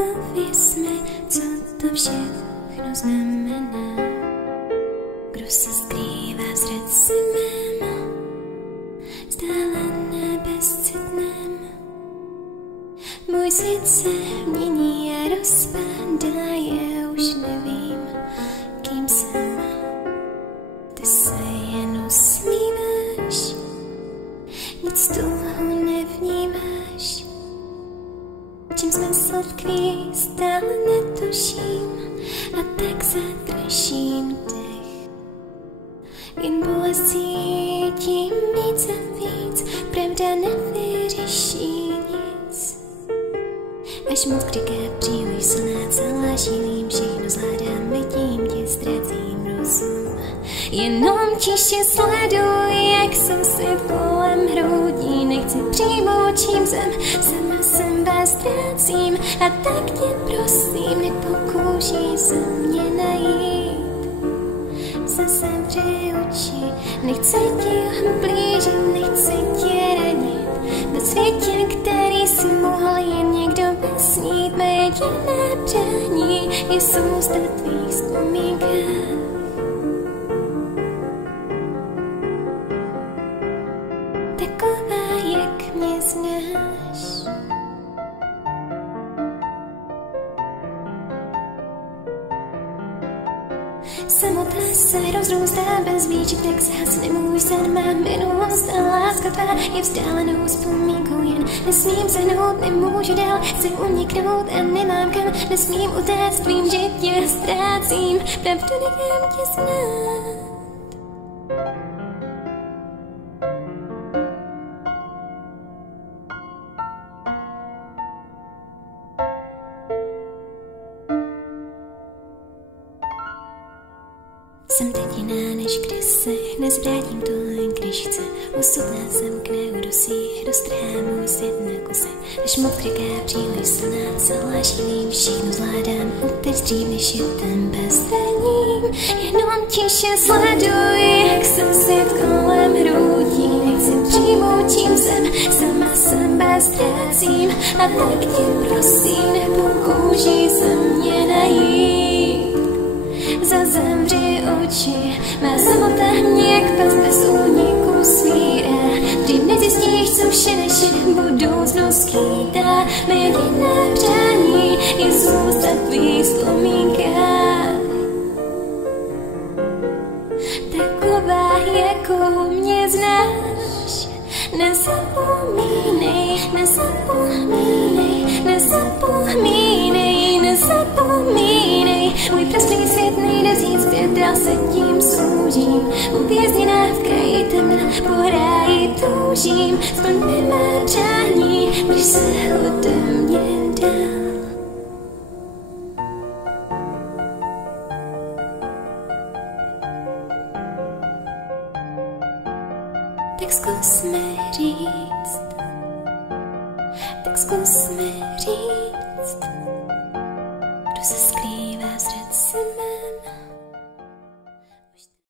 pověz mi, co to všechno znamená. Kdo se skrývá v srdci mém, stále nebezcitném. Můj svět se mění a rozpadá, já už nevím, kým jsem. Ty se jen usmíváš, nic z toho nevnímáš. Čím smysl tkví, stále netuším, a tak zadržím dech. Jen bolest cítím víc a víc, pravda nevyřeší nic. Až moc křiká příliš silná, celá šílím, všechno zvládám, vidím tě, ztrácím rozum. Jenom tiše sleduji, jak jsem si kolem hrudí, nechci přijmout, čím jsem, sama sebe ztrácím, a tak tě prosím, nepokoušej se mě najít. Zavři oči, nechci ti ublížit, nechci tě ranit. Na světě, který si mohl jen někdo vysnít, mé jediné přání je zůstat v tvých vzpomínkách. Taková, jak mě znáš. Samota se rozrůstá bez výčit, tak zhasne můj sen, má minulost a láska tvá je vzdálenou vzpomínkou, jen nesmím se hnout, nemůžu dál, chci uniknout a nemám kam, nesmím utéct, vím, že tě ztrácím, pravdu nechám tě znát. Jsem teď jiná než kdysi, nezvrátím to jen když chci. Osud nás zamkne, udusí, roztrhá můj svět na kusy. Až moc kriká příliš silná, celá šílím, všechno zvládám, uteč dřív, než je ten bezraním. Jenom tiše sleduji, jak jsem svět kolem hrudí, nechci přijmout, čím jsem, sama sebe ztrácím, a tak tě prosím, nepokoušej se mě najít. Zavři oči, má samota mě jak pes bez úniku svírá. Dřív nezjistíš, co vše naše budoucnost skýtá. Mé jediné přání je zůstat v tvých vzpomínkách. Taková, jakou mě znáš. Nezapomínej, nezapomínej, nezapomínej, nezapomínej. Můj prostý svět nejde vzít zpět, dál se tím soužím. Uvězněná v kraji temna, po ráji toužím. Splň mi mé přání, když se ode mě dál. Tak zkus mi říct, tak zkus mi říct.